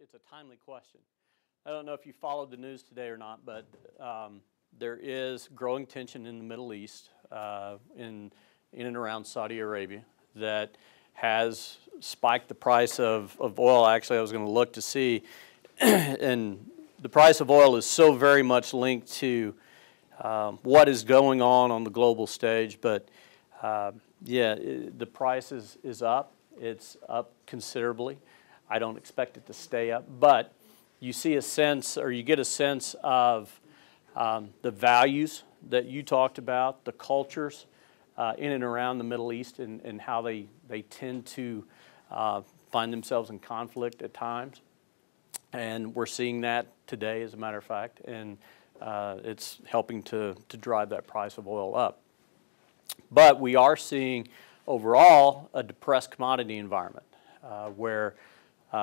it's a timely question. I don't know if you followed the news today or not, but there is growing tension in the Middle East, in and around Saudi Arabia, that has spiked the price of oil. Actually, I was going to look to see, and the price of oil is so very much linked to what is going on the global stage. But yeah, the price is up. It's up considerably. I don't expect it to stay up, but you see a sense, or you get a sense of the values that you talked about, the cultures in and around the Middle East, and how they tend to find themselves in conflict at times. And we're seeing that today, as a matter of fact, and it's helping to drive that price of oil up. But we are seeing overall a depressed commodity environment where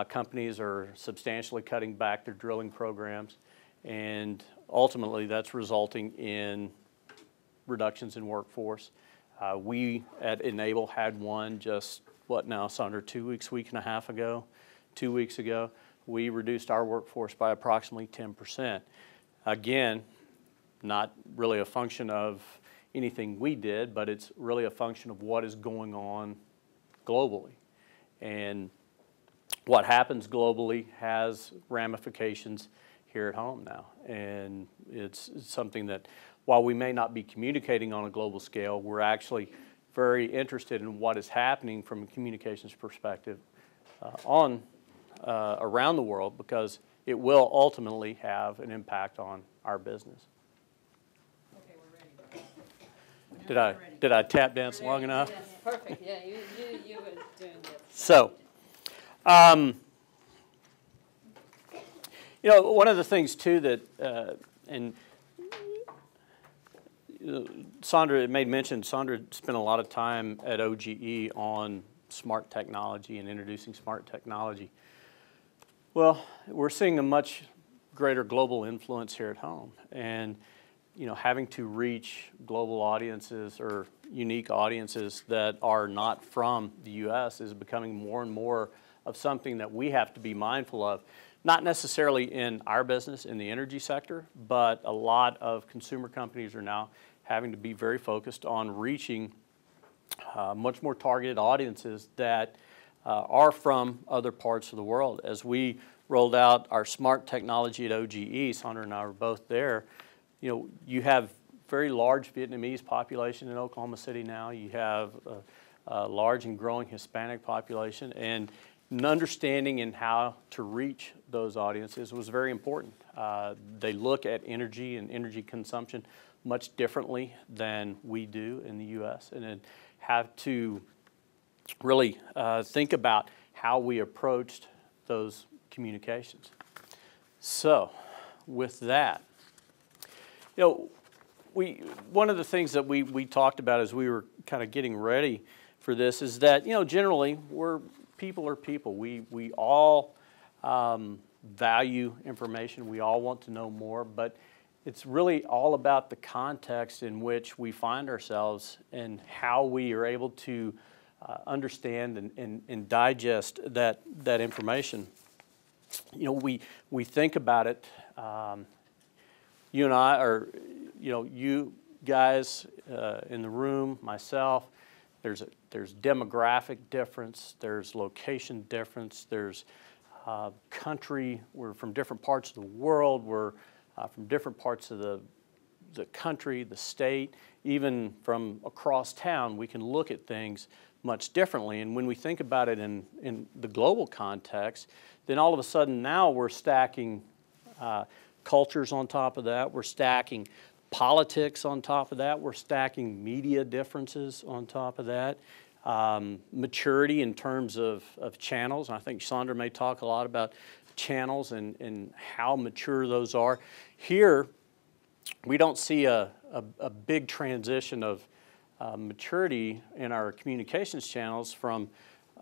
companies are substantially cutting back their drilling programs, and ultimately that's resulting in reductions in workforce. We at Enable had one just, what now, Sandra, 2 weeks, week and a half ago, 2 weeks ago. We reduced our workforce by approximately 10%. Again, not really a function of anything we did, but it's really a function of what is going on globally. And what happens globally has ramifications here at home now. And it's something that, while we may not be communicating on a global scale, we're actually very interested in what is happening from a communications perspective around the world, because it will ultimately have an impact on our business. Okay, we're ready. Did I tap dance long enough? Yes, perfect. Yeah, you were doing it. So, you know, one of the things too that, and Sandra made mention, Sandra spent a lot of time at OGE on smart technology and introducing smart technology. Well, we're seeing a much greater global influence here at home, and you know, having to reach global audiences or unique audiences that are not from the U.S. is becoming more and more of something that we have to be mindful of. Not necessarily in our business, in the energy sector, but a lot of consumer companies are now having to be very focused on reaching much more targeted audiences that are from other parts of the world. As we rolled out our smart technology at OGE, Sandra and I were both there, you know, you have very large Vietnamese population in Oklahoma City now. You have a large and growing Hispanic population, and an understanding in how to reach those audiences was very important. They look at energy and energy consumption much differently than we do in the U.S., and then have to really think about how we approached those communications. So, with that, you know, one of the things that we talked about as we were kind of getting ready for this is that, you know, generally people are people. We all value information. We all want to know more, but it's really all about the context in which we find ourselves and how we are able to understand and digest that information. You know, we think about it. You and I are, you know, you guys in the room, myself. There's demographic difference. There's location difference. There's country. We're from different parts of the world. We're from different parts of the country, the state, even from across town. We can look at things much differently. And when we think about it in the global context, then all of a sudden now we're stacking cultures on top of that. We're stacking politics on top of that. We're stacking media differences on top of that. Maturity in terms of channels. And I think Sandra may talk a lot about channels and how mature those are. Here, we don't see a big transition of maturity in our communications channels from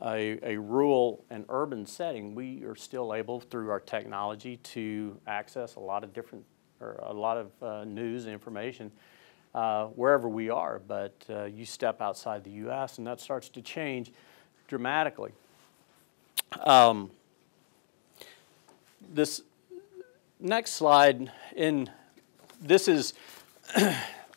a rural and urban setting. We are still able, through our technology, to access a lot of different, or a lot of news and information wherever we are. But you step outside the U.S. and that starts to change dramatically. this next slide, this is,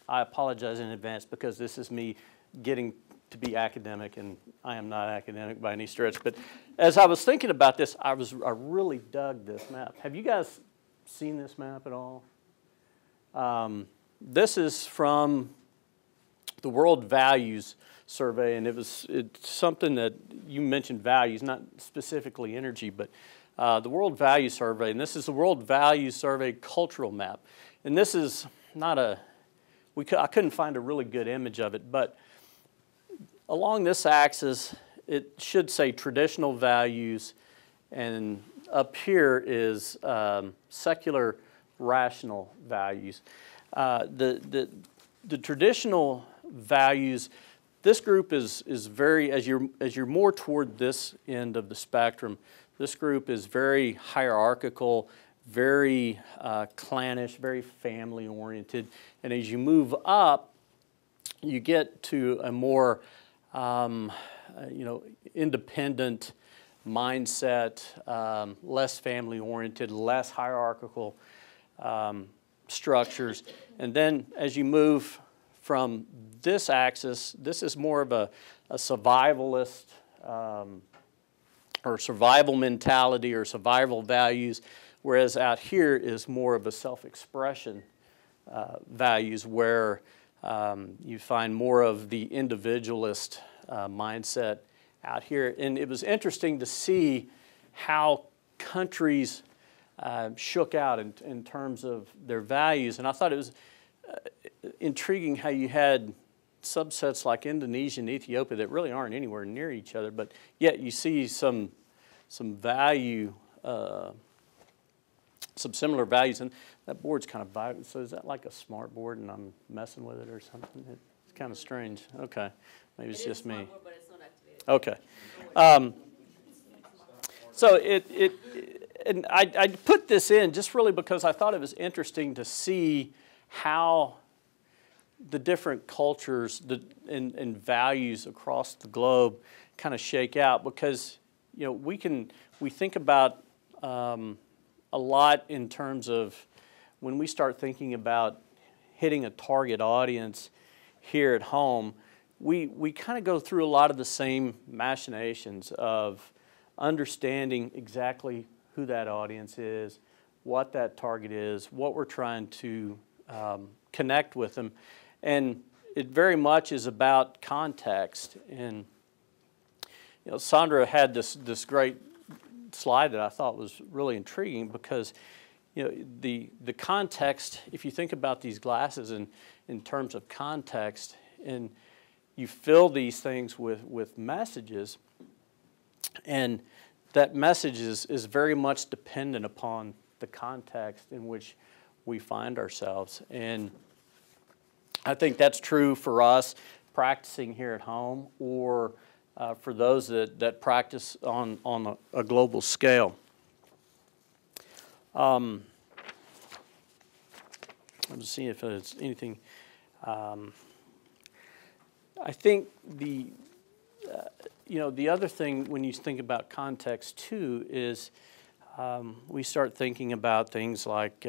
I apologize in advance because this is me getting to be academic, and I am not academic by any stretch. But as I was thinking about this, I really dug this map. Have you guys seen this map at all? This is from the World Values Survey, and it's something that you mentioned, values, not specifically energy, but the World Values Survey, and this is the World Values Survey cultural map. And this is not I couldn't find a really good image of it, but along this axis, it should say traditional values, and up here is secular rational values. The traditional values, this group is very, as you're more toward this end of the spectrum, this group is very hierarchical, very clannish, very family oriented, and as you move up, you get to a more independent mindset, less family oriented, less hierarchical structures. And then as you move from this axis, this is more of a survivalist or survival mentality or survival values, whereas out here is more of a self-expression values where you find more of the individualist mindset out here. And it was interesting to see how countries shook out in terms of their values. And I thought it was intriguing how you had subsets like Indonesia and Ethiopia that really aren't anywhere near each other, but yet you see some value, some similar values. And that board's kind of vibrant. So is that like a smart board and I'm messing with it or something? It's kind of strange. Okay. Maybe it's just me. Board, but it's not activated. Okay. So and I put this in just really because I thought it was interesting to see how the different cultures and values across the globe kind of shake out, because we think about a lot in terms of when we start thinking about hitting a target audience here at home, we kind of go through a lot of the same machinations of understanding exactly who that audience is, what that target is, what we're trying to connect with them. And it very much is about context. And Sandra had this great slide that I thought was really intriguing, because the context, if you think about these glasses in terms of context, and you fill these things with messages, and that message is very much dependent upon the context in which we find ourselves. And I think that's true for us practicing here at home, or for those that practice on a global scale. I'm just seeing if there's anything. I think the other thing when you think about context too is we start thinking about things like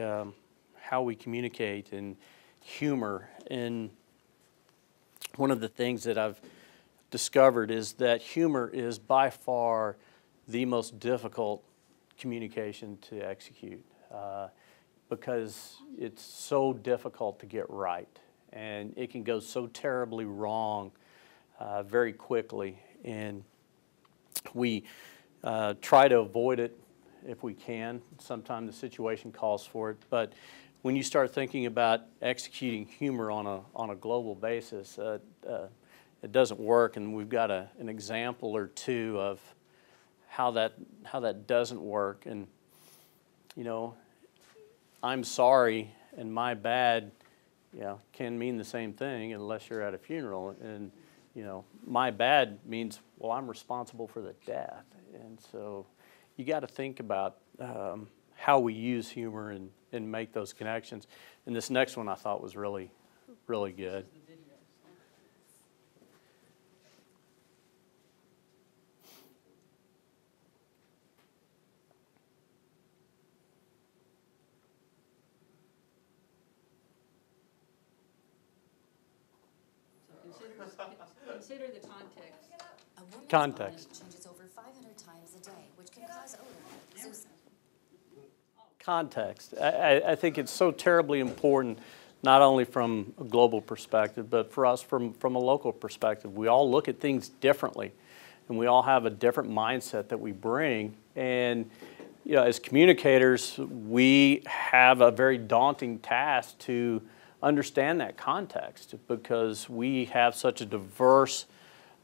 how we communicate and humor. And one of the things that I've discovered is that humor is by far the most difficult communication to execute, because it's so difficult to get right, and it can go so terribly wrong very quickly, and we try to avoid it if we can. Sometimes the situation calls for it, but when you start thinking about executing humor on a global basis, it doesn't work, and we've got an example or two of how that doesn't work. And I'm sorry and my bad, can mean the same thing unless you're at a funeral. And my bad means, well, I'm responsible for the death. And so you got to think about how we use humor and make those connections. And this next one I thought was really, really good. Consider the context. A woman's Context. body changes over 500 times a day, which can cause odor. Context. I think it's so terribly important, not only from a global perspective, but for us from a local perspective. We all look at things differently, and we all have a different mindset that we bring. And you know, as communicators, we have a very daunting task to understand that context, because we have such a diverse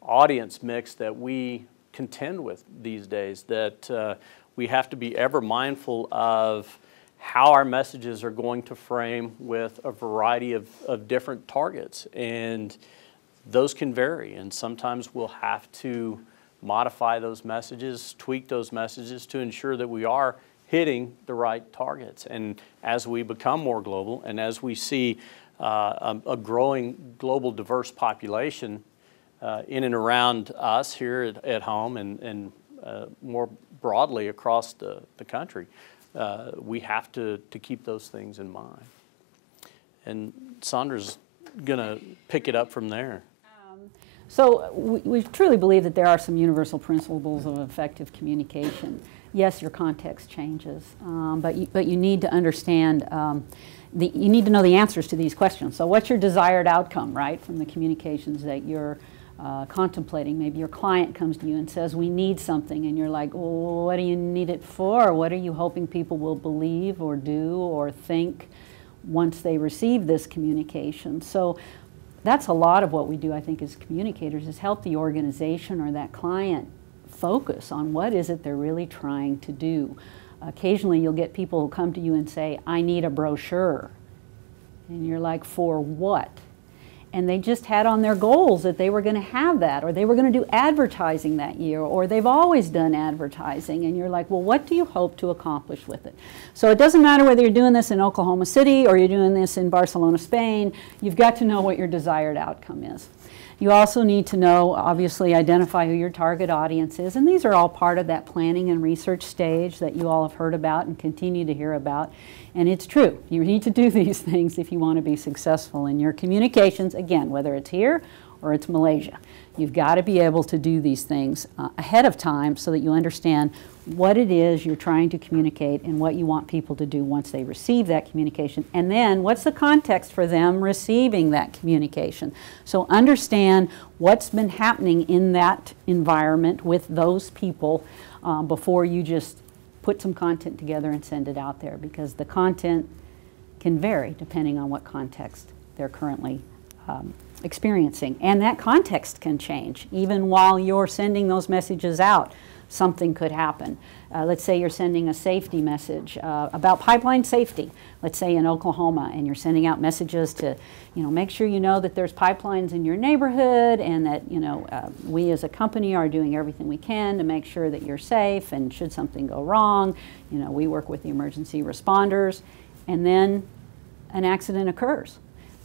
audience mix that we contend with these days, that we have to be ever mindful of how our messages are going to frame with a variety of different targets. And those can vary, and sometimes we'll have to modify those messages, tweak those messages to ensure that we are hitting the right targets. And as we become more global, and as we see a growing global diverse population in and around us here at home, and more broadly across the country, we have to keep those things in mind. And Sandra's going to pick it up from there. So we truly believe that there are some universal principles of effective communication. Yes, your context changes, but you need to understand, you need to know the answers to these questions. So what's your desired outcome, right, from the communications that you're contemplating? Maybe your client comes to you and says, we need something, and you're like, well, what do you need it for? What are you hoping people will believe or do or think once they receive this communication? So that's a lot of what we do, I think, as communicators, is help the organization or that client focus on what is it they're really trying to do. Occasionally you'll get people who come to you and say, I need a brochure. And you're like, for what? And they just had on their goals that they were going to have that, or they were going to do advertising that year, or they've always done advertising. And you're like, well, what do you hope to accomplish with it? So it doesn't matter whether you're doing this in Oklahoma City or you're doing this in Barcelona, Spain. You've got to know what your desired outcome is. You also need to know, obviously, identify who your target audience is. And these are all part of that planning and research stage that you all have heard about and continue to hear about. And it's true. You need to do these things if you want to be successful in your communications, again, whether it's here or it's Malaysia. You've got to be able to do these things ahead of time so that you understand what it is you're trying to communicate and what you want people to do once they receive that communication. And then what's the context for them receiving that communication? So understand what's been happening in that environment with those people before you just put some content together and send it out there, because the content can vary depending on what context they're currently experiencing. And that context can change. Even while you're sending those messages out, something could happen. Let's say you're sending a safety message about pipeline safety, let's say in Oklahoma, and you're sending out messages to, make sure you know that there's pipelines in your neighborhood, and that, we as a company are doing everything we can to make sure that you're safe, and should something go wrong, we work with the emergency responders, and then an accident occurs.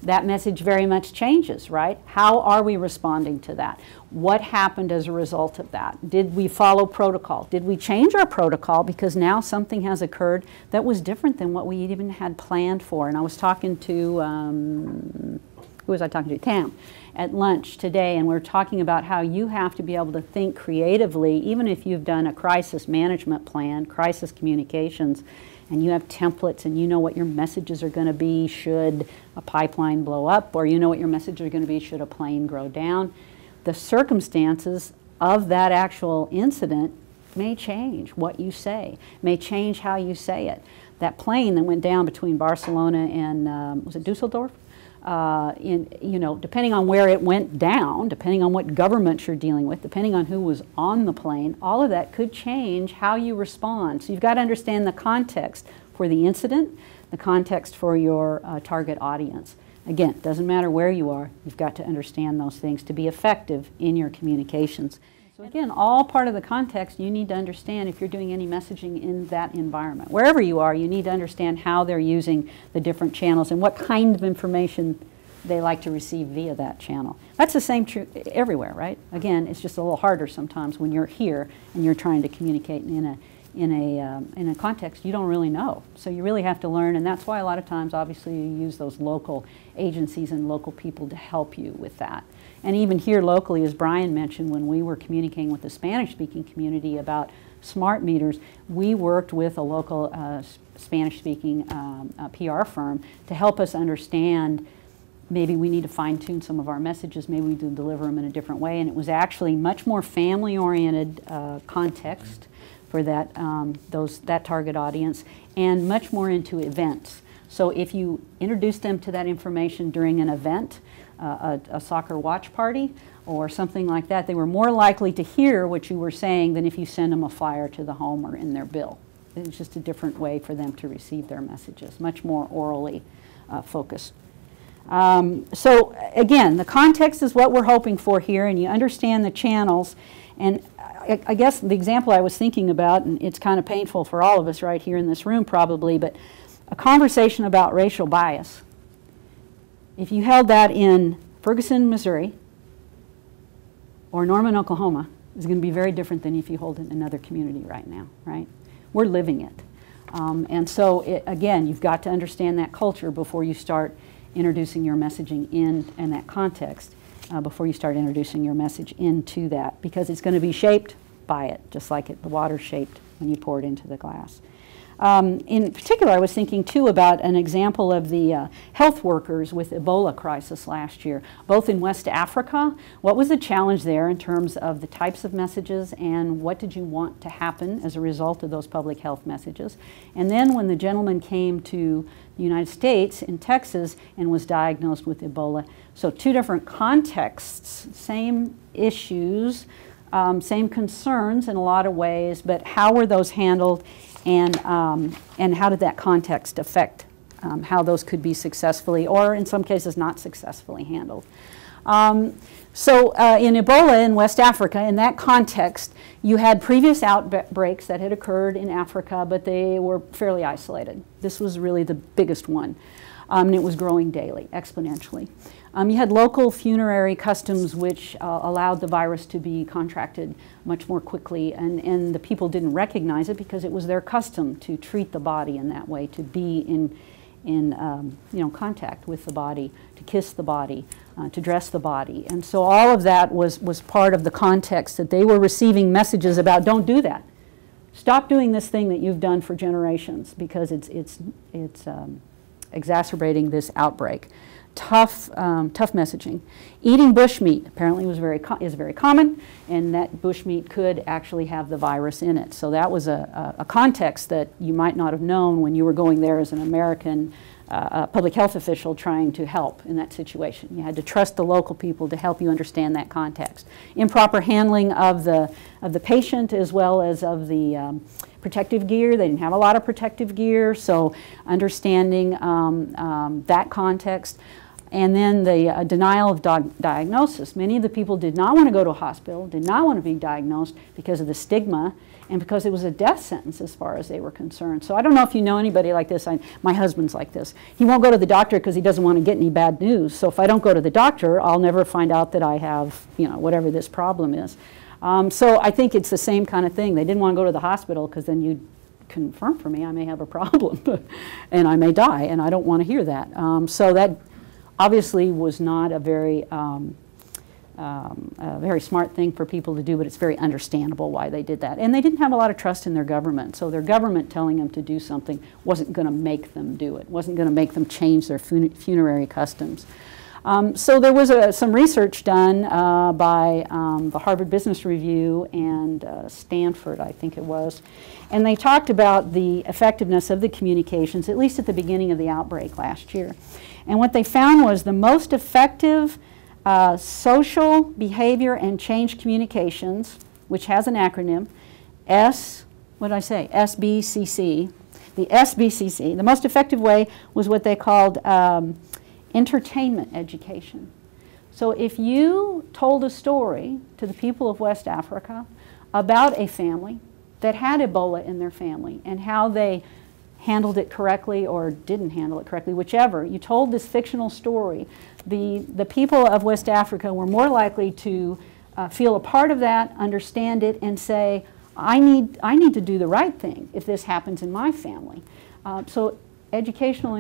That message very much changes, right? How are we responding to that? What happened as a result of that? Did we follow protocol? Did we change our protocol because now something has occurred that was different than what we even had planned for? And I was talking to, who was I talking to? Tam, at lunch today, and we were talking about how you have to be able to think creatively, even if you've done a crisis management plan, crisis communications, and you have templates and you know what your messages are going to be should a pipeline blow up, or you know what your messages are going to be should a plane go down. The circumstances of that actual incident may change what you say, may change how you say it. That plane that went down between Barcelona and, was it Dusseldorf? Depending on where it went down, depending on what government you're dealing with, depending on who was on the plane, all of that could change how you respond. So you've got to understand the context for the incident, the context for your target audience. Again, it doesn't matter where you are, you've got to understand those things to be effective in your communications. So again, all part of the context you need to understand if you're doing any messaging in that environment. Wherever you are, you need to understand how they're using the different channels and what kind of information they like to receive via that channel. That's the same true everywhere, right? Again, it's just a little harder sometimes when you're here and you're trying to communicate in a context you don't really know. So you really have to learn, and that's why a lot of times, obviously, you use those local agencies and local people to help you with that. And even here locally, as Brian mentioned, when we were communicating with the Spanish-speaking community about smart meters, we worked with a local Spanish-speaking PR firm to help us understand maybe we need to fine-tune some of our messages, maybe we need to deliver them in a different way. And it was actually much more family-oriented context for that, that target audience, and much more into events. So if you introduce them to that information during an event, a soccer watch party or something like that, they were more likely to hear what you were saying than if you send them a flyer to the home or in their bill. It's just a different way for them to receive their messages, much more orally focused. So again, the context is what we're hoping for here, and you understand the channels. And I guess the example I was thinking about, and it's kind of painful for all of us right here in this room probably, but a conversation about racial bias, if you held that in Ferguson, Missouri, or Norman, Oklahoma, is going to be very different than if you hold it in another community right now, right? We're living it. And so, again, you've got to understand that culture before you start introducing your messaging in that context, before you start introducing your message into that, because it's going to be shaped by it, just like the water's shaped when you pour it into the glass. In particular, I was thinking too about an example of the health workers with Ebola crisis last year, both in West Africa. What was the challenge there in terms of the types of messages, and what did you want to happen as a result of those public health messages? And then when the gentleman came to the United States in Texas and was diagnosed with Ebola. So two different contexts, same issues, same concerns in a lot of ways, but how were those handled? And how did that context affect how those could be successfully, or in some cases not successfully handled? So in Ebola in West Africa, in that context, you had previous outbreaks that had occurred in Africa, but they were fairly isolated. This was really the biggest one, and it was growing daily, exponentially. You had local funerary customs which allowed the virus to be contracted much more quickly, and the people didn't recognize it because it was their custom to treat the body in that way, to be in contact with the body, to kiss the body, to dress the body. And so all of that was part of the context that they were receiving messages about, don't do that. Stop doing this thing that you've done for generations because it's exacerbating this outbreak. Tough messaging. Eating bushmeat apparently is very common, and that bushmeat could actually have the virus in it. So that was a context that you might not have known when you were going there as an American public health official trying to help in that situation. You had to trust the local people to help you understand that context. Improper handling of the patient as well as of the protective gear. They didn't have a lot of protective gear, so understanding that context. And then the denial of diagnosis. Many of the people did not want to go to a hospital, did not want to be diagnosed because of the stigma and because it was a death sentence as far as they were concerned. So I don't know if you know anybody like this. My husband's like this. He won't go to the doctor because he doesn't want to get any bad news. So if I don't go to the doctor, I'll never find out that I have, whatever this problem is. So I think it's the same kind of thing. They didn't want to go to the hospital because then you'd confirm for me I may have a problem and I may die, and I don't want to hear that. So that obviously was not a very smart thing for people to do, but it's very understandable why they did that. And they didn't have a lot of trust in their government, so their government telling them to do something wasn't going to make them do it, wasn't going to make them change their funerary customs. So there was some research done by the Harvard Business Review and Stanford, I think it was, and they talked about the effectiveness of the communications, at least at the beginning of the outbreak last year. And what they found was the most effective social behavior and change communications, which has an acronym, SBCC. The SBCC, the most effective way was what they called entertainment education. So if you told a story to the people of West Africa about a family that had Ebola in their family and how they handled it correctly or didn't handle it correctly, whichever, you told this fictional story, the people of West Africa were more likely to feel a part of that, understand it, and say, I need to do the right thing if this happens in my family. So educational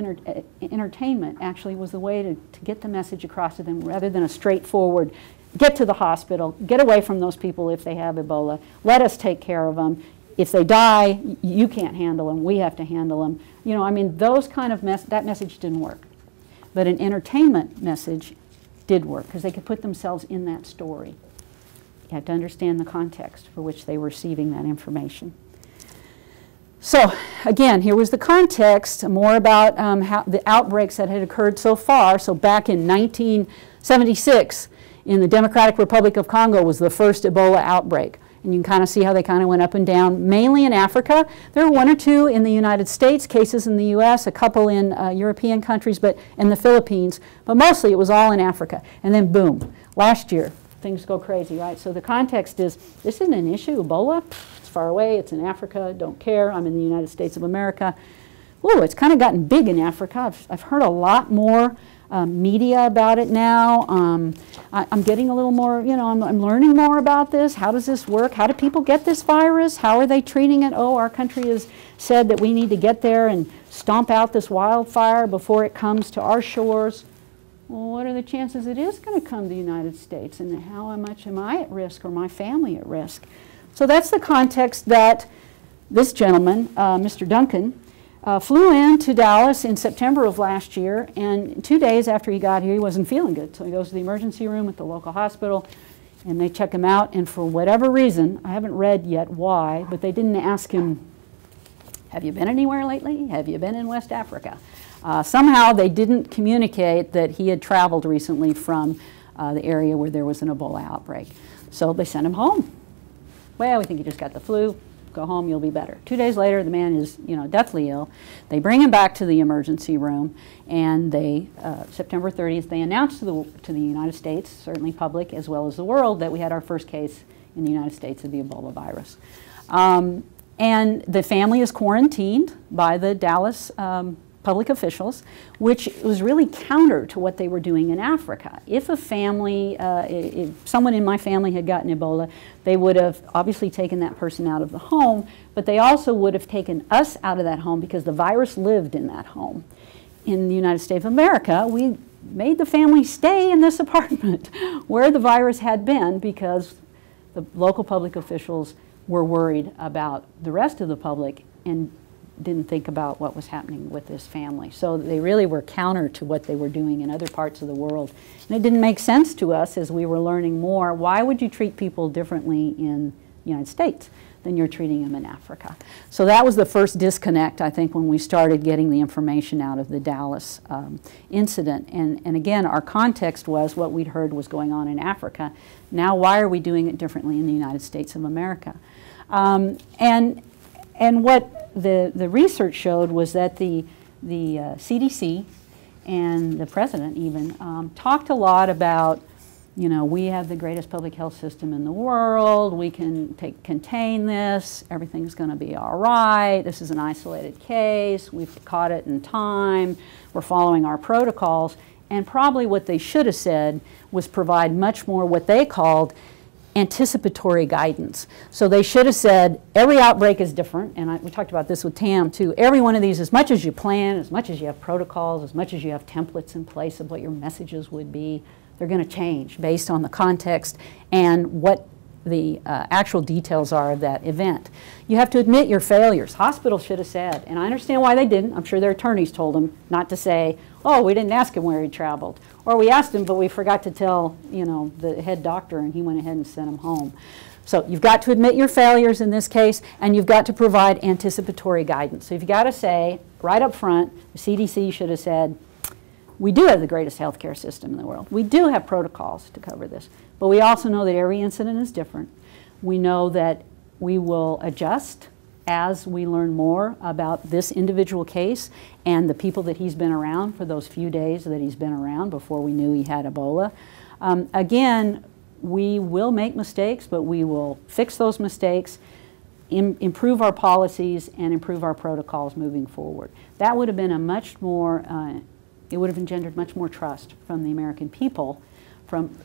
entertainment actually was the way to get the message across to them rather than a straightforward, get to the hospital, get away from those people if they have Ebola, let us take care of them. If they die, you can't handle them, we have to handle them. You know, I mean, those kind of that message didn't work. But an entertainment message did work because they could put themselves in that story. You have to understand the context for which they were receiving that information. So again, here was the context, more about how the outbreaks that had occurred so far. So back in 1976, in the Democratic Republic of Congo was the first Ebola outbreak. And you can kind of see how they kind of went up and down, mainly in Africa. There were 1 or 2 in the United States, cases in the US, a couple in European countries, but in the Philippines. But mostly it was all in Africa. And then boom, last year, things go crazy, right? So the context is, this isn't an issue, Ebola, it's far away, it's in Africa, don't care, I'm in the United States of America. Ooh, it's kind of gotten big in Africa. I've heard a lot more media about it now. I'm getting a little more, you know, I'm learning more about this. How does this work? How do people get this virus? How are they treating it? Oh, our country has said that we need to get there and stomp out this wildfire before it comes to our shores. Well, what are the chances it is going to come to the United States? And how much am I at risk or my family at risk? So that's the context that this gentleman, Mr. Duncan, flew into Dallas in September of last year, and 2 days after he got here, he wasn't feeling good. So he goes to the emergency room at the local hospital, and they check him out, and for whatever reason, I haven't read yet why, but they didn't ask him, have you been anywhere lately? Have you been in West Africa? Somehow they didn't communicate that he had traveled recently from the area where there was an Ebola outbreak. So they sent him home. Well, we think he just got the flu. Go home, you'll be better. 2 days later, the man is, you know, deathly ill. They bring him back to the emergency room, and they, September 30th, they announced to the United States, certainly public as well as the world, that we had our first case in the United States of the Ebola virus. And the family is quarantined by the Dallas public officials, which was really counter to what they were doing in Africa. If a family, if someone in my family had gotten Ebola, they would have obviously taken that person out of the home, but they also would have taken us out of that home because the virus lived in that home. In the United States of America, we made the family stay in this apartment where the virus had been because the local public officials were worried about the rest of the public and didn't think about what was happening with this family. So they really were counter to what they were doing in other parts of the world. And it didn't make sense to us as we were learning more. Why would you treat people differently in the United States than you're treating them in Africa? So that was the first disconnect, I think, when we started getting the information out of the Dallas incident. And again, our context was what we'd heard was going on in Africa. Now, why are we doing it differently in the United States of America? And what the research showed was that the CDC and the president even talked a lot about, you know, we have the greatest public health system in the world, we can contain this, everything's going to be all right, this is an isolated case, we've caught it in time, we're following our protocols. And probably what they should have said was provide much more what they called anticipatory guidance. So they should have said, every outbreak is different, and we talked about this with Tam too. Every one of these, as much as you plan, as much as you have protocols, as much as you have templates in place of what your messages would be, they're going to change based on the context and what the actual details are of that event. You have to admit your failures. Hospitals should have said, and I understand why they didn't. I'm sure their attorneys told them not to say, oh, we didn't ask him where he traveled. Or we asked him, but we forgot to tell, you know, the head doctor, and he went ahead and sent him home. So you've got to admit your failures in this case, and you've got to provide anticipatory guidance. So you've got to say, right up front, the CDC should have said, we do have the greatest healthcare system in the world. We do have protocols to cover this. But we also know that every incident is different. We know that we will adjust as we learn more about this individual case and the people that he's been around for those few days that he's been around before we knew he had Ebola. Again, we will make mistakes, but we will fix those mistakes, improve our policies, and improve our protocols moving forward. That would have been a much more, it would have engendered much more trust from the American people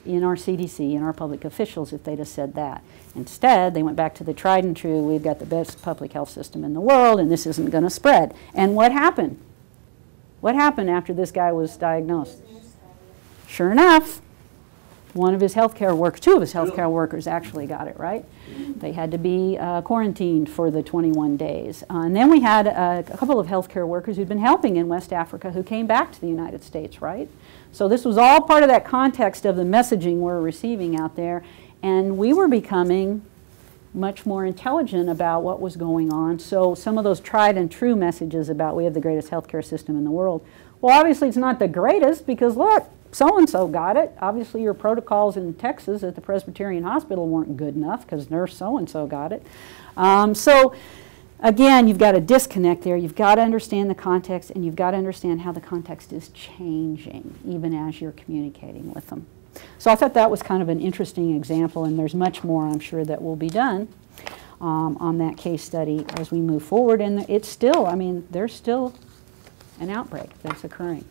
in our CDC and our public officials if they'd have said that. Instead, they went back to the tried and true, we've got the best public health system in the world and this isn't going to spread. And what happened? What happened after this guy was diagnosed? Sure enough, one of his healthcare workers, two of his healthcare workers actually got it, right? They had to be quarantined for the 21 days. And then we had a couple of healthcare workers who'd been helping in West Africa who came back to the United States, right? So this was all part of that context of the messaging we're receiving out there. And we were becoming much more intelligent about what was going on. So some of those tried and true messages about we have the greatest healthcare system in the world. Well, obviously it's not the greatest because look, so-and-so got it. Obviously your protocols in Texas at the Presbyterian Hospital weren't good enough because nurse so-and-so got it. So again, you've got a disconnect there. You've got to understand the context, and you've got to understand how the context is changing even as you're communicating with them. So I thought that was kind of an interesting example, and there's much more I'm sure that will be done on that case study as we move forward. And it's still, I mean, there's still an outbreak that's occurring.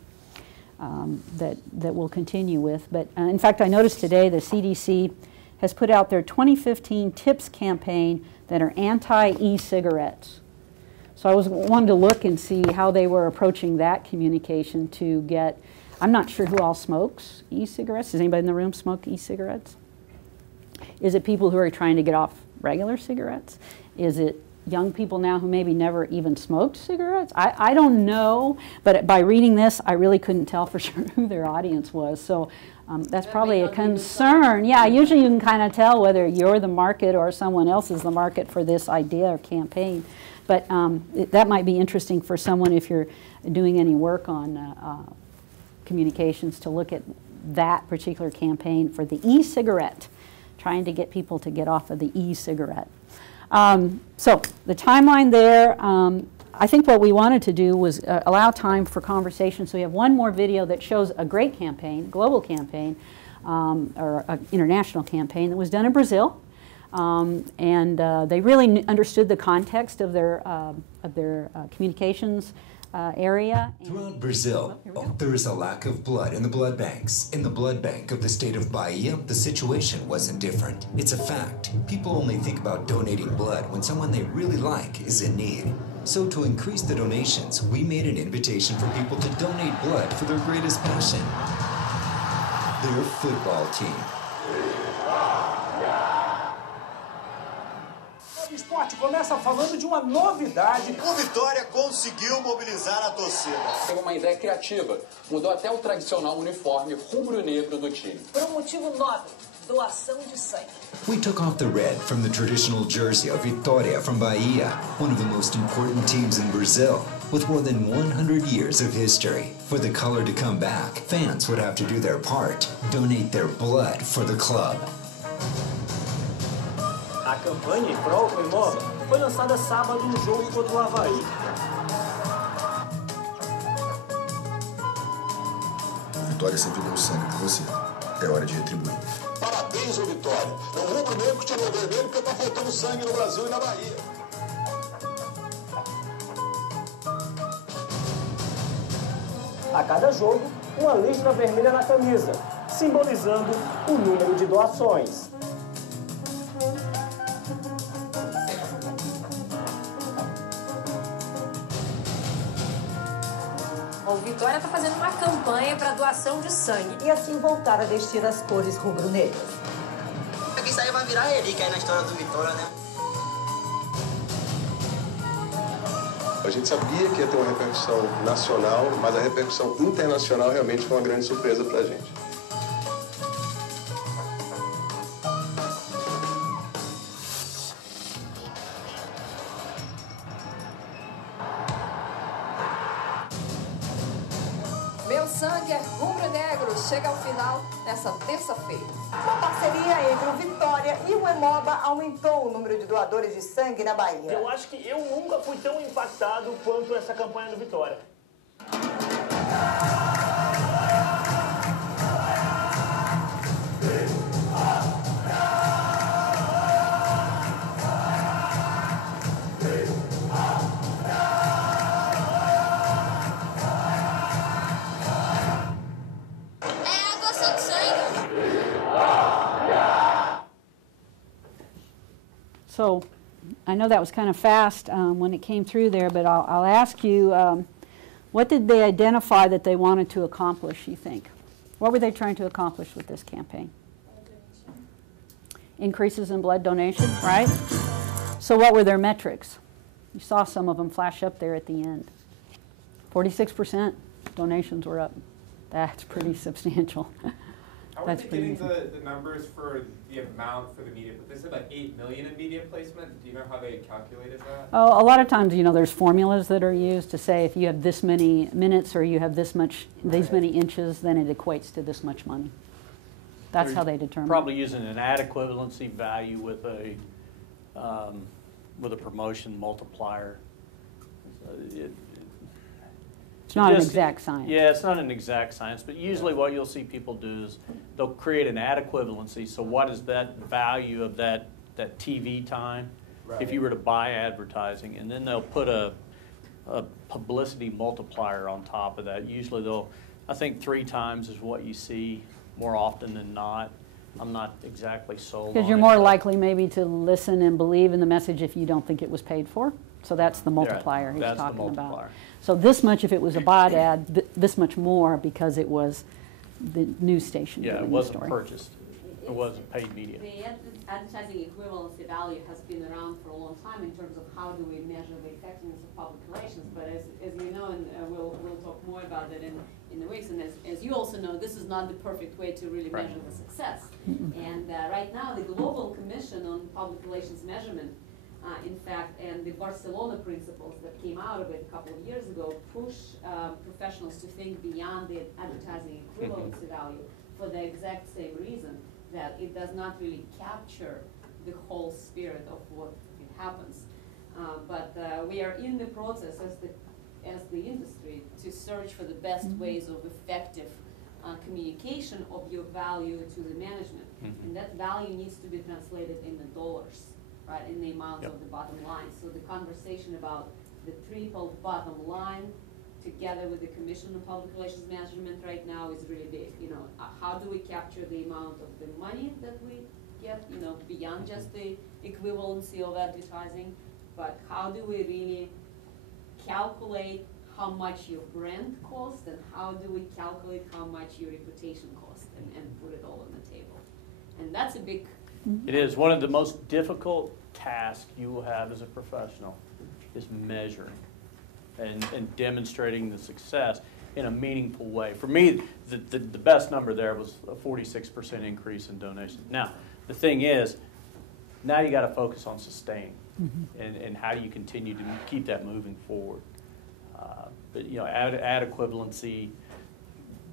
That we'll continue with. But in fact, I noticed today the CDC has put out their 2015 TIPS campaign that are anti-e-cigarettes. So I wanted to look and see how they were approaching that communication to get, I'm not sure who all smokes e-cigarettes. Does anybody in the room smoke e-cigarettes? Is it people who are trying to get off regular cigarettes? Is it young people now who maybe never even smoked cigarettes? I don't know, but by reading this, I really couldn't tell for sure who their audience was. So that's probably a concern. Yeah, usually you can kind of tell whether you're the market or someone else is the market for this idea or campaign. But that might be interesting for someone if you're doing any work on communications to look at that particular campaign for the e-cigarette, trying to get people to get off of the e-cigarette. So the timeline there, I think what we wanted to do was allow time for conversation. So we have one more video that shows a great campaign, global campaign, or an international campaign that was done in Brazil. And they really understood the context of their communications area. Throughout Brazil, there is a lack of blood in the blood banks. In the blood bank of the state of Bahia, the situation wasn't different. It's a fact. People only think about donating blood when someone they really like is in need. So to increase the donations, we made an invitation for people to donate blood for their greatest passion, their football team. O esporte começa falando de uma novidade. O Vitória conseguiu mobilizar a torcida. Teve uma ideia criativa, mudou até o tradicional uniforme rubro-negro do time. Por um motivo nobre, doação de sangue. We took off the red from the traditional jersey of Vitória from Bahia, one of the most important teams in Brazil. With more than 100 years of history, for the color to come back, fans would have to do their part, donate their blood for the club. A campanha em prol do Imoba foi lançada sábado no jogo contra o Avaí. Vitória sempre deu sangue por você. É hora de retribuir. Parabéns, ô Vitória. É um rubro-negro que tirou o vermelho porque tá faltando sangue no Brasil e na Bahia. A cada jogo, uma listra vermelha na camisa, simbolizando o número de doações. O Vitória está fazendo uma campanha para doação de sangue. E assim voltar a vestir as cores rubro-negras. Isso aí vai virar relíquia aí na história do Vitória, né? A gente sabia que ia ter uma repercussão nacional, mas a repercussão internacional realmente foi uma grande surpresa para a gente. Meu sangue é rubro-negro. Chega ao final nessa terça-feira. Uma parceria entre o Vitória e o Imoba aumentou o número de doadores de sangue na Bahia. Eu acho que eu nunca fui tão impactado quanto essa campanha do Vitória. So I know that was kind of fast when it came through there, but I'll ask you, what did they identify that they wanted to accomplish, you think? What were they trying to accomplish with this campaign? increases in blood donation, right? So what were their metrics? You saw some of them flash up there at the end. 46% donations were up. That's pretty substantial. How are they getting the numbers for the amount for the media? They said like 8 million in media placement. Do you know how they calculated that? Oh, a lot of times, you know, there's formulas that are used to say if you have this many minutes or you have this much, these many inches, then it equates to this much money. That's how they determine. Probably using an ad equivalency value with a promotion multiplier. It's not an exact science. Yeah, it's not an exact science, but usually what you'll see people do is they'll create an ad equivalency. So what is that value of that TV time if you were to buy advertising? And then they'll put a publicity multiplier on top of that. Usually I think 3 times is what you see more often than not. I'm not exactly sold on it. Because you're more likely maybe to listen and believe in the message if you don't think it was paid for. So that's the multiplier he's talking about. So this much if it was a bot ad, this much more because it was the news station. Yeah, it wasn't purchased. It wasn't paid media. The advertising equivalency value has been around for a long time in terms of how do we measure the effectiveness of public relations. But as you know, and we'll talk more about that in the weeks, and as you also know, this is not the perfect way to really measure the success. And right now, the Global Commission on Public Relations Measurement, in fact, and the Barcelona principles that came out of it a couple of years ago push professionals to think beyond the advertising equivalency value for the exact same reason that it does not really capture the whole spirit of what it happens. But we are in the process as the industry to search for the best ways of effective communication of your value to the management. And that value needs to be translated in the dollars. Right, in the amount of the bottom line. So the conversation about the triple bottom line together with the Commission on Public Relations Measurement right now is really big. You know, how do we capture the amount of the money that we get, you know, beyond just the equivalency of advertising, but how do we really calculate how much your brand costs and how do we calculate how much your reputation costs and put it all on the table. And that's a big... It is. One of the most difficult tasks you will have as a professional is measuring and demonstrating the success in a meaningful way. For me, the best number there was a 46% increase in donations. Now, the thing is, now you got to focus on sustaining and how do you continue to keep that moving forward. But you know, ad equivalency,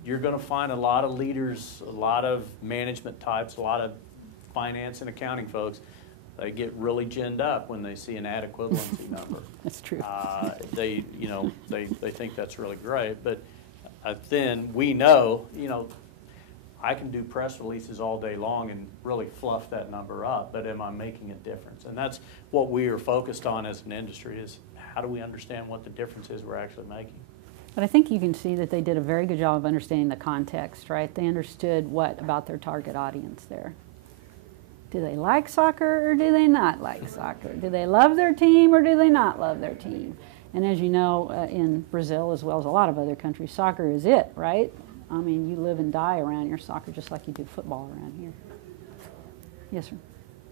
you're going to find a lot of leaders, a lot of management types, a lot of finance and accounting folks, they get really ginned up when they see an ad equivalency number. That's true. They think that's really great, but then we know, you know, I can do press releases all day long and really fluff that number up, but am I making a difference? And that's what we are focused on as an industry is how do we understand what the difference is we're actually making? But I think you can see that they did a very good job of understanding the context, right? They understood what about their target audience there. Do they like soccer or do they not like soccer? Do they love their team or do they not love their team? And as you know, in Brazil as well as a lot of other countries, soccer is it, right? I mean, you live and die around your soccer just like you do football around here. Yes, sir.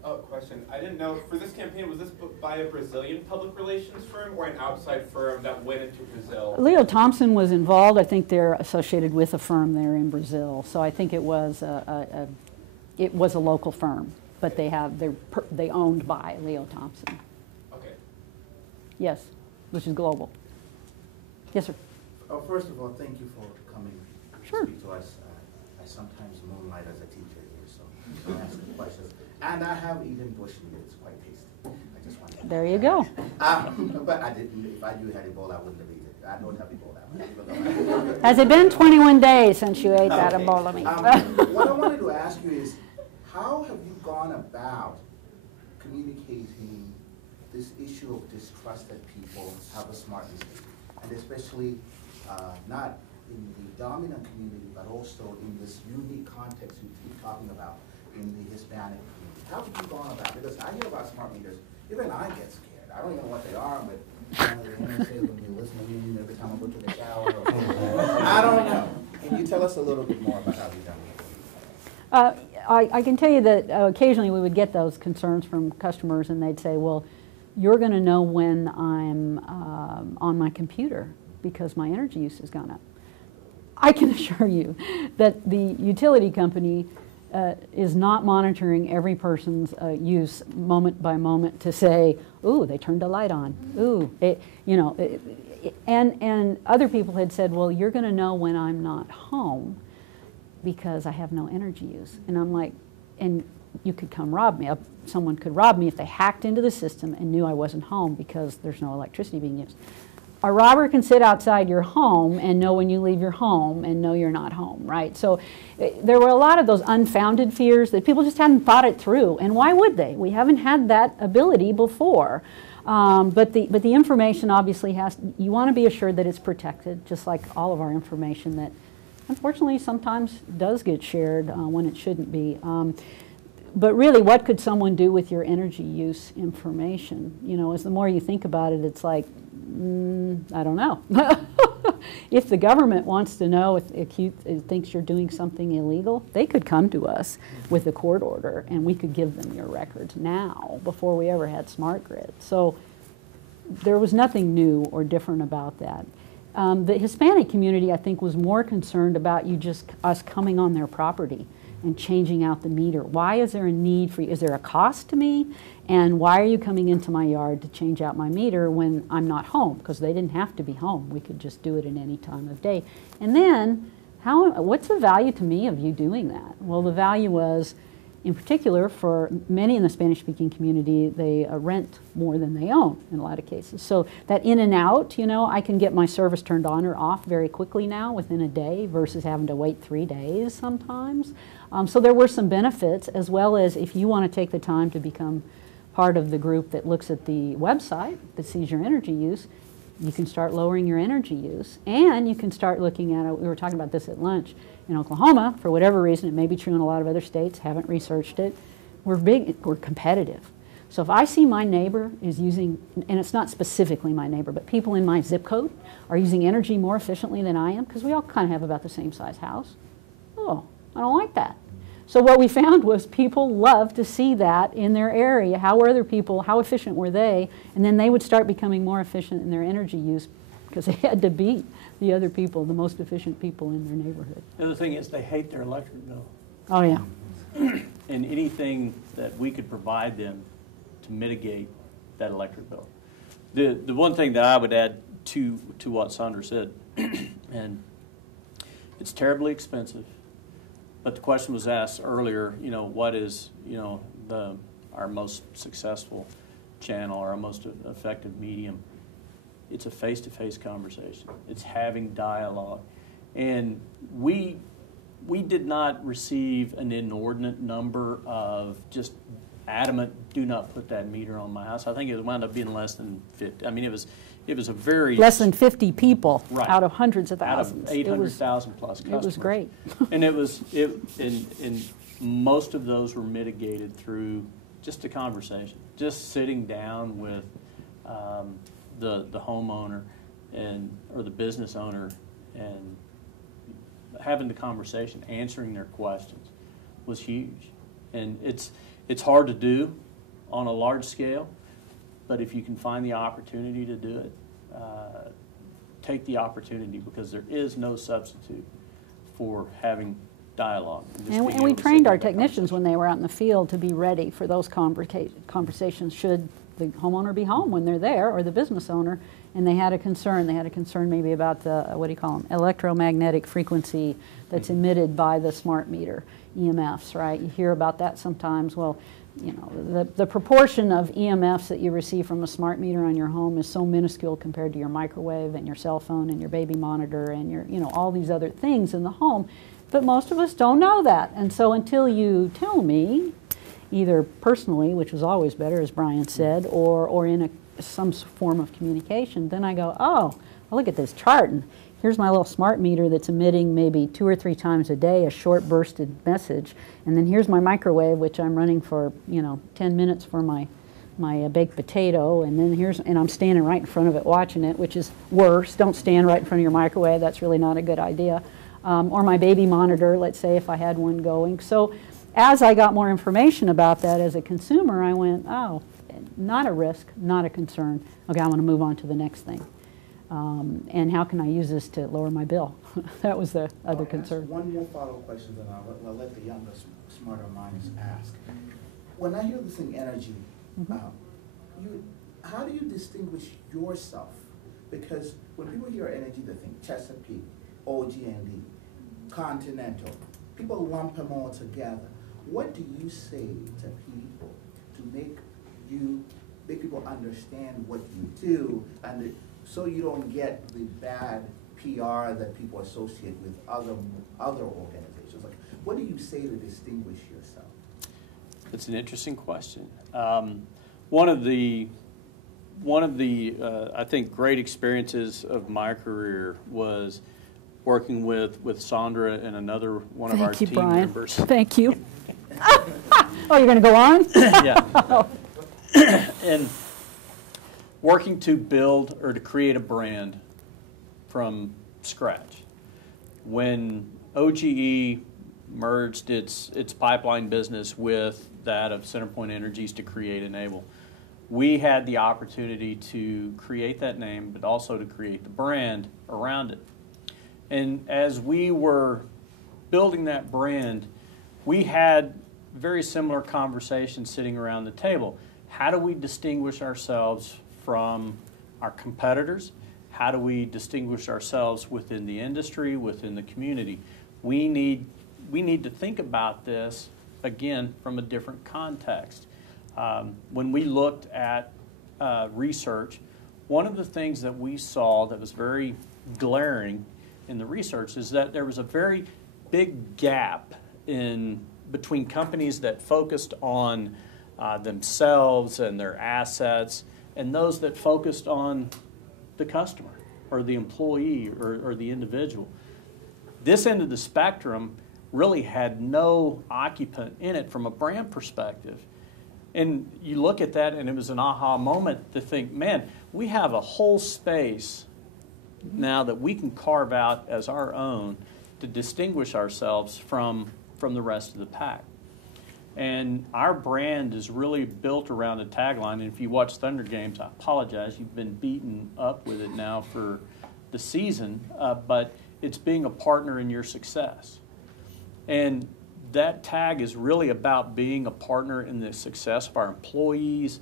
Oh, question. I didn't know, for this campaign, was this by a Brazilian public relations firm or an outside firm that went into Brazil? Leo Thompson was involved. I think they're associated with a firm there in Brazil. So I think it was a local firm. But they owned by Leo Thompson. Okay. Yes, which is global. Yes, sir. First of all, thank you for coming to speak to us. I sometimes moonlight as a teacher here, so I'm asking questions. And I have eaten bush meat; it's quite tasty. I just want to. There you go. But I didn't. If I knew had Ebola, I wouldn't have eaten it. I don't have Ebola. Has it been 21 days since you ate that Ebola meat? What I wanted to ask you is, how have you gone about communicating this issue of distrust that people have a smart meter, and especially not in the dominant community, but also in this unique context you keep talking about in the Hispanic community? How have you gone about it? Because I hear about smart meters, even I get scared. I don't even know what they are, but when you listen to me every time I go to the shower. I don't know. Can you tell us a little bit more about how you've done it? I can tell you that occasionally we would get those concerns from customers, and they'd say, well, you're going to know when I'm on my computer because my energy use has gone up. I can assure you that the utility company is not monitoring every person's use moment by moment to say, ooh, they turned a light on. Ooh, and other people had said, well, you're going to know when I'm not home because I have no energy use. And I'm like, and you could come rob me. Someone could rob me if they hacked into the system and knew I wasn't home because there's no electricity being used. A robber can sit outside your home and know when you leave your home and know you're not home, right? So there were a lot of those unfounded fears that people just hadn't thought it through. And why would they? We haven't had that ability before. But the information obviously you want to be assured that it's protected, just like all of our information that unfortunately sometimes does get shared when it shouldn't be. But really, what could someone do with your energy use information? You know, as the more you think about it, it's like, I don't know. If the government wants to know if it thinks you're doing something illegal, they could come to us with a court order and we could give them your records now before we ever had smart grid. So there was nothing new or different about that. The Hispanic community, I think, was more concerned about us coming on their property and changing out the meter. Why is there a need for, is there a cost to me? And why are you coming into my yard to change out my meter when I'm not home? Because they didn't have to be home. We could just do it at any time of day. And then, what's the value to me of you doing that? Well, the value was, in particular, for many in the Spanish-speaking community, they rent more than they own in a lot of cases. So that in and out, you know, I can get my service turned on or off very quickly now within a day versus having to wait 3 days sometimes. So there were some benefits, as well as if you want to take the time to become part of the group that looks at the website that sees your energy use, you can start lowering your energy use. And you can start looking at it. We were talking about this at lunch. In Oklahoma, for whatever reason, it may be true in a lot of other states, haven't researched it, we're competitive. So if I see my neighbor is using, and it's not specifically my neighbor, but people in my zip code are using energy more efficiently than I am, because we all kind of have about the same size house. Oh, I don't like that. So what we found was people love to see that in their area. How were other people, how efficient were they? And then they would start becoming more efficient in their energy use because they had to beat the other people, the most efficient people in their neighborhood. The other thing is they hate their electric bill. Oh, yeah. And anything that we could provide them to mitigate that electric bill. The one thing that I would add to what Sandra said, and it's terribly expensive, but the question was asked earlier, you know, what is, you know, our most successful channel or our most effective medium? It's a face-to-face conversation. It's having dialogue. And we did not receive an inordinate number of just adamant, do not put that meter on my house. I think it wound up being less than 50. I mean, it was a very... Less than 50 people out of hundreds of Out thousands. of 800,000 plus customers. It was great. And and most of those were mitigated through just a conversation, just sitting down with the homeowner or the business owner and having the conversation, answering their questions was huge. And it's hard to do on a large scale, but if you can find the opportunity to do it, take the opportunity, because there is no substitute for having dialogue. And we trained our technicians when they were out in the field to be ready for those conversations should the homeowner be home when they're there, or the business owner, and they had a concern. They had a concern maybe about the, what do you call them, electromagnetic frequency that's emitted by the smart meter, EMFs, right? You hear about that sometimes. Well, you know, the proportion of EMFs that you receive from a smart meter on your home is so minuscule compared to your microwave and your cell phone and your baby monitor and your, you know, all these other things in the home. But most of us don't know that. And so until you tell me, either personally, which was always better, as Brian said, or in some form of communication, then I go, oh, I'll look at this chart, and here's my little smart meter that's emitting maybe 2 or 3 times a day a short bursted message, and then here's my microwave, which I'm running for, you know, 10 minutes for my baked potato, and then and I'm standing right in front of it watching it, which is worse. Don't stand right in front of your microwave. That's really not a good idea. Or my baby monitor, let's say, if I had one going. So as I got more information about that as a consumer, I went, oh, not a risk, not a concern. Okay, I'm going to move on to the next thing. And how can I use this to lower my bill? That was the other concern. One more follow-up question, then I'll let the younger, smarter minds ask. When I hear the thing energy, how do you distinguish yourself? Because when people hear energy, they think Chesapeake, OG&E, Continental. People lump them all together. What do you say to people to make people understand what you do, and so you don't get the bad PR that people associate with other organizations? Like, what do you say to distinguish yourself? That's an interesting question. One of the I think great experiences of my career was working with Sandra and another one of our team members. Thank you. Oh, you're going to go on? Yeah. And working to build or to create a brand from scratch. When OGE merged its pipeline business with that of CenterPoint Energies to create Enable, we had the opportunity to create that name, but also to create the brand around it. And as we were building that brand, we had very similar conversations sitting around the table. How do we distinguish ourselves from our competitors? How do we distinguish ourselves within the industry, within the community? We need to think about this, again, from a different context. When we looked at research, one of the things that we saw that was very glaring in the research is that there was a very big gap between companies that focused on themselves and their assets and those that focused on the customer or the employee or the individual. This end of the spectrum really had no occupant in it from a brand perspective. And you look at that and it was an aha moment to think, man, we have a whole space now that we can carve out as our own to distinguish ourselves from the rest of the pack. And our brand is really built around a tagline. And if you watch Thunder games, I apologize, you've been beaten up with it now for the season, but it's being a partner in your success. And that tag is really about being a partner in the success of our employees,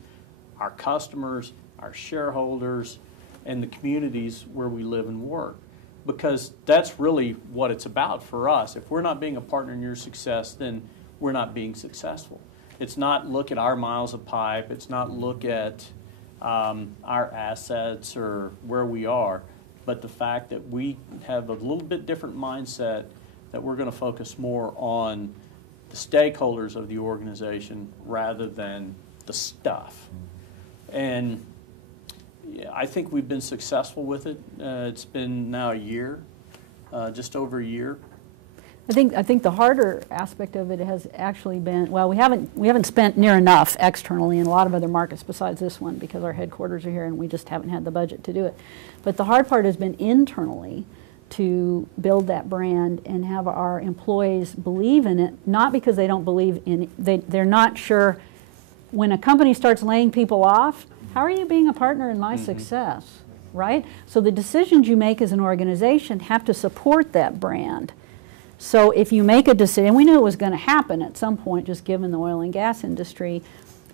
our customers, our shareholders, and the communities where we live and work. Because that's really what it's about for us. If we're not being a partner in your success, then we're not being successful. It's not look at our miles of pipe. It's not look at our assets or where we are, but the fact that we have a little bit different mindset, that we're going to focus more on the stakeholders of the organization rather than the stuff. And yeah, I think we've been successful with it. It's been now a year, just over a year. I think the harder aspect of it has actually been, well, we haven't spent near enough externally in a lot of other markets besides this one because our headquarters are here and we just haven't had the budget to do it. But the hard part has been internally to build that brand and have our employees believe in it, not because they don't believe in it, they're not sure. When a company starts laying people off, how are you being a partner in my success, right? So the decisions you make as an organization have to support that brand. So if you make a decision, we knew it was going to happen at some point just given the oil and gas industry,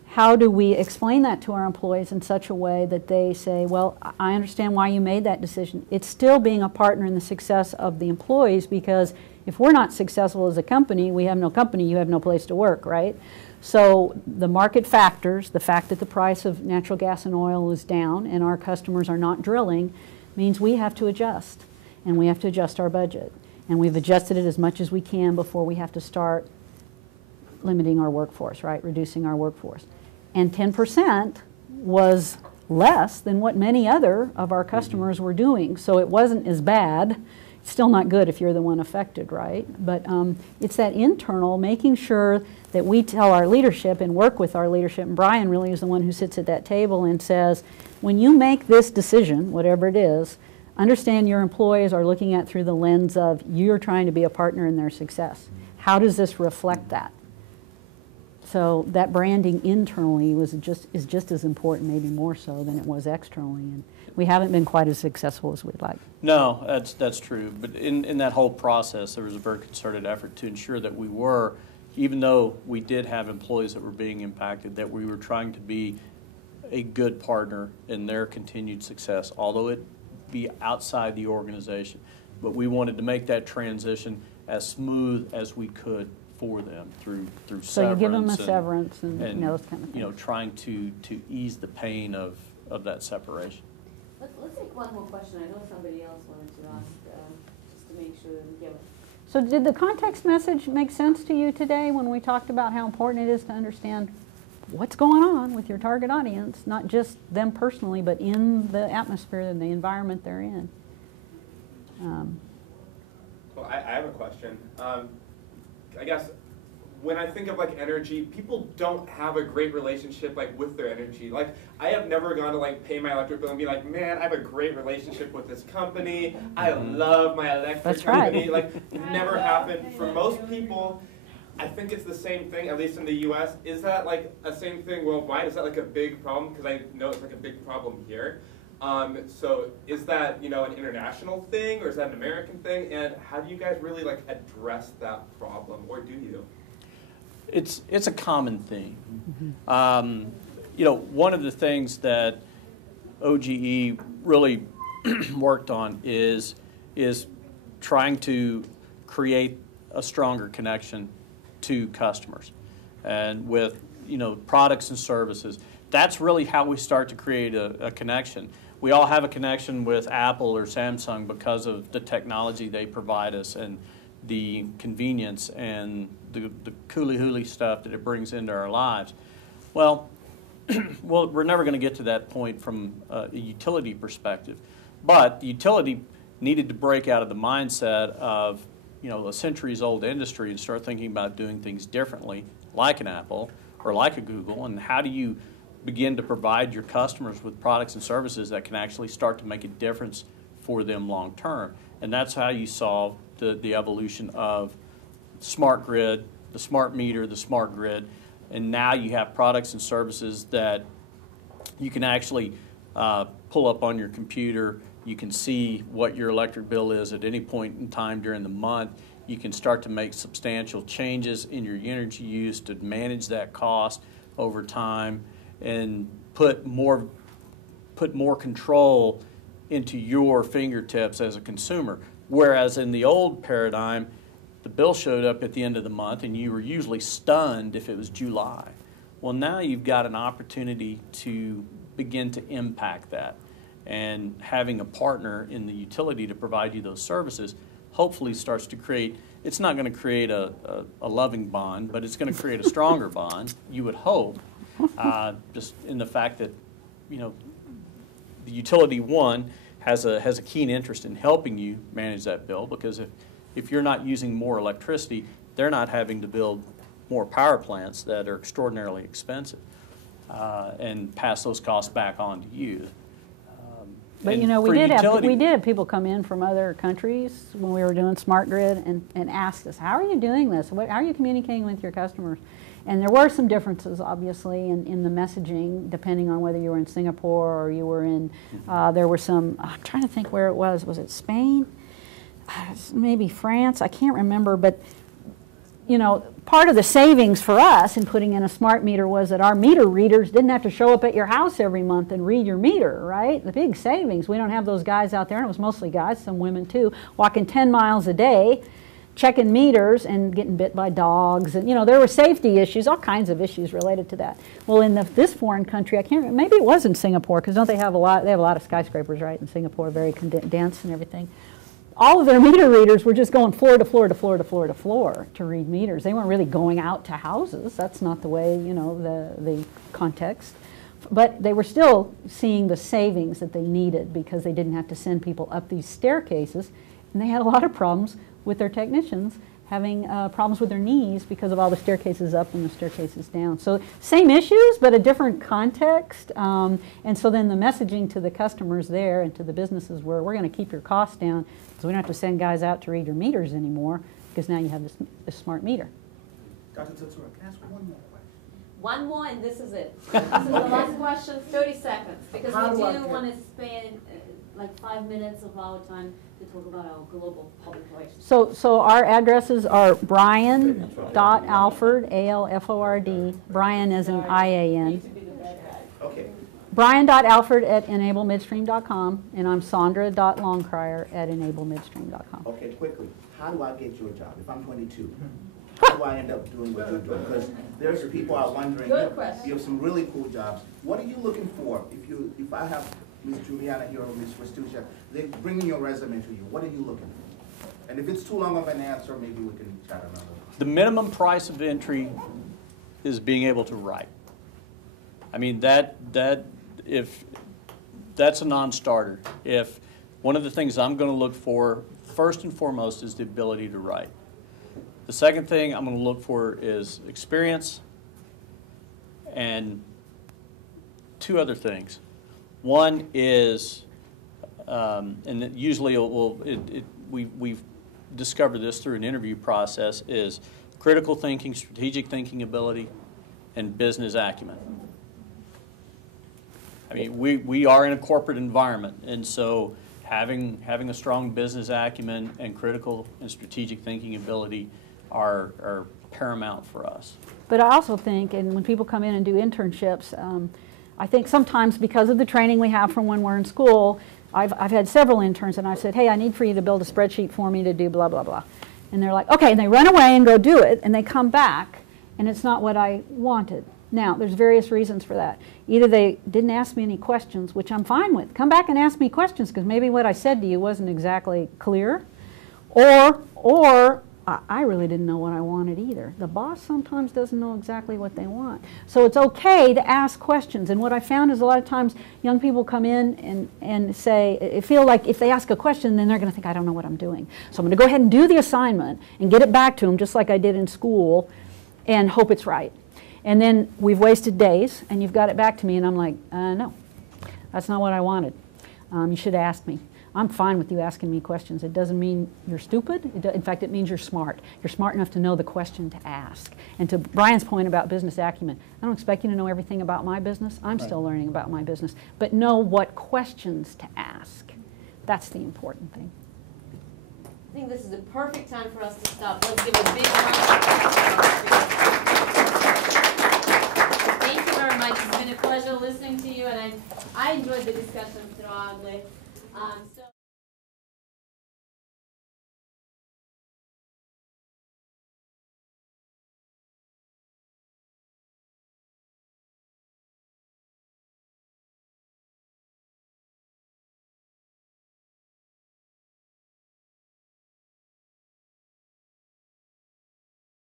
how do we explain that to our employees in such a way that they say, well, I understand why you made that decision. It's still being a partner in the success of the employees, because if we're not successful as a company, we have no company, you have no place to work, right? So the market factors, the fact that the price of natural gas and oil is down and our customers are not drilling, means we have to adjust, and we have to adjust our budget. And we've adjusted it as much as we can before we have to start limiting our workforce, right, reducing our workforce. And 10% was less than what many other of our customers were doing, so it wasn't as bad. It's still not good if you're the one affected, right? But it's that internal, making sure that we tell our leadership and work with our leadership, and Brian really is the one who sits at that table and says, when you make this decision, whatever it is, understand your employees are looking at through the lens of you're trying to be a partner in their success. How does this reflect that? So that branding internally is just as important, maybe more so than it was externally. And we haven't been quite as successful as we'd like. No, that's true. But in that whole process, there was a very concerted effort to ensure that we were, even though we did have employees that were being impacted, that we were trying to be a good partner in their continued success, although it be outside the organization. But we wanted to make that transition as smooth as we could for them through severance. So you give them a severance and those kind of things. You know, trying to ease the pain of that separation. Let's take one more question. I know somebody else wanted to ask, just to make sure that we get it. So did the context message make sense to you today when we talked about how important it is to understand what's going on with your target audience, not just them personally, but in the atmosphere and the environment they're in? Well, I have a question. I guess when I think of like energy, people don't have a great relationship like with their energy. Like I have never gone to like pay my electric bill and be like, man, I have a great relationship with this company. I love my electric company. Like never happened. For most people, I think it's the same thing, at least in the US. Is that like a same thing worldwide? Is that like a big problem? Because I know it's like a big problem here. So is that, you know, an international thing or is that an American thing? And how do you guys really like address that problem, or do you? It's a common thing. You know, one of the things that OGE really worked on is trying to create a stronger connection to customers, and with, you know, products and services. That's really how we start to create a connection. We all have a connection with Apple or Samsung because of the technology they provide us and the convenience and the coolie-hoolie stuff that it brings into our lives. Well, we're never going to get to that point from a utility perspective. But the utility needed to break out of the mindset of, you know, a centuries-old industry and start thinking about doing things differently, like an Apple or like a Google. And how do you begin to provide your customers with products and services that can actually start to make a difference for them long term? And that's how you solve the evolution of smart grid, the smart meter, the smart grid, and now you have products and services that you can actually pull up on your computer. You can see what your electric bill is at any point in time during the month. You can start to make substantial changes in your energy use to manage that cost over time and put more control into your fingertips as a consumer. Whereas in the old paradigm, the bill showed up at the end of the month and you were usually stunned if it was July. Well, now you've got an opportunity to begin to impact that. And having a partner in the utility to provide you those services hopefully starts to create, it's not going to create a loving bond, but it's going to create a stronger bond, you would hope, just in the fact that, you know, the utility, one, has a keen interest in helping you manage that bill, because if you're not using more electricity, they're not having to build more power plants that are extraordinarily expensive and pass those costs back on to you. But you know, we did have people come in from other countries when we were doing smart grid and ask us, how are you doing this? How are you communicating with your customers? And there were some differences, obviously, in the messaging, depending on whether you were in Singapore or you were in, there were some, I'm trying to think where it was it Spain? Maybe France, I can't remember, but you know, part of the savings for us in putting in a smart meter was that our meter readers didn't have to show up at your house every month and read your meter, right? The big savings. We don't have those guys out there, and it was mostly guys, some women too, walking 10 miles a day, checking meters and getting bit by dogs. And, you know, there were safety issues, all kinds of issues related to that. Well, in this foreign country, I can't remember, maybe it was in Singapore, because don't they have a lot of skyscrapers, right, in Singapore, very dense and everything. All of their meter readers were just going floor to floor to floor to floor to floor to read meters. They weren't really going out to houses. That's not the way, you know, the context. But they were still seeing the savings that they needed because they didn't have to send people up these staircases. And they had a lot of problems with their technicians having problems with their knees because of all the staircases up and the staircases down. So same issues, but a different context. And so then the messaging to the customers there and to the businesses were, we're going to keep your costs down because we don't have to send guys out to read your meters anymore because now you have this smart meter. Dr. Tetsura, can I ask one more question? One more, and this is it. This is the last question, 30 seconds, because we do want to spend like 5 minutes of our time to talk about our global public relations. So our addresses are brian.alford, A-L-F-O-R-D, Brian as in I-A-N. Okay. Brian.alford@enablemidstream.com, and I'm Sandra.Longcrier@enablemidstream.com. Okay, quickly, how do I get you a job? If I'm 22, how do I end up doing what you're doing? Because there's people out wondering, you have some really cool jobs. What are you looking for? If I have Ms. Juliana here or Ms. Restucia, they're bringing your resume to you. What are you looking for? And if it's too long of an answer, maybe we can chat another one. The minimum price of entry is being able to write. I mean, if that's a non-starter. If one of the things I'm going to look for first and foremost is the ability to write. The second thing I'm going to look for is experience, and two other things. One is, and usually we've discovered this through an interview process, is critical thinking, strategic thinking ability, and business acumen. I mean, we are in a corporate environment, and so having a strong business acumen and critical and strategic thinking ability are paramount for us. But I also think, and when people come in and do internships, I think sometimes because of the training we have from when we're in school, I've had several interns and I've said, hey, I need for you to build a spreadsheet for me to do blah, blah, blah. And they're like, okay, and they run away and go do it, and they come back, and it's not what I wanted. Now, there's various reasons for that. Either they didn't ask me any questions, which I'm fine with. Come back and ask me questions, because maybe what I said to you wasn't exactly clear. Or I really didn't know what I wanted either. The boss sometimes doesn't know exactly what they want. So it's okay to ask questions. And what I found is a lot of times young people come in and say, feel like if they ask a question, then they're going to think, I don't know what I'm doing. So I'm going to go ahead and do the assignment and get it back to them just like I did in school and hope it's right. And then we've wasted days, and you've got it back to me, and I'm like, no, that's not what I wanted. You should have asked me. I'm fine with you asking me questions. It doesn't mean you're stupid. In fact, it means you're smart. You're smart enough to know the question to ask. And to Brian's point about business acumen, I don't expect you to know everything about my business. I'm still learning about my business. But know what questions to ask. That's the important thing. I think this is the perfect time for us to stop. Let's give a big round of applause. Thank you very much. It's been a pleasure listening to you, and I enjoyed the discussion throughout.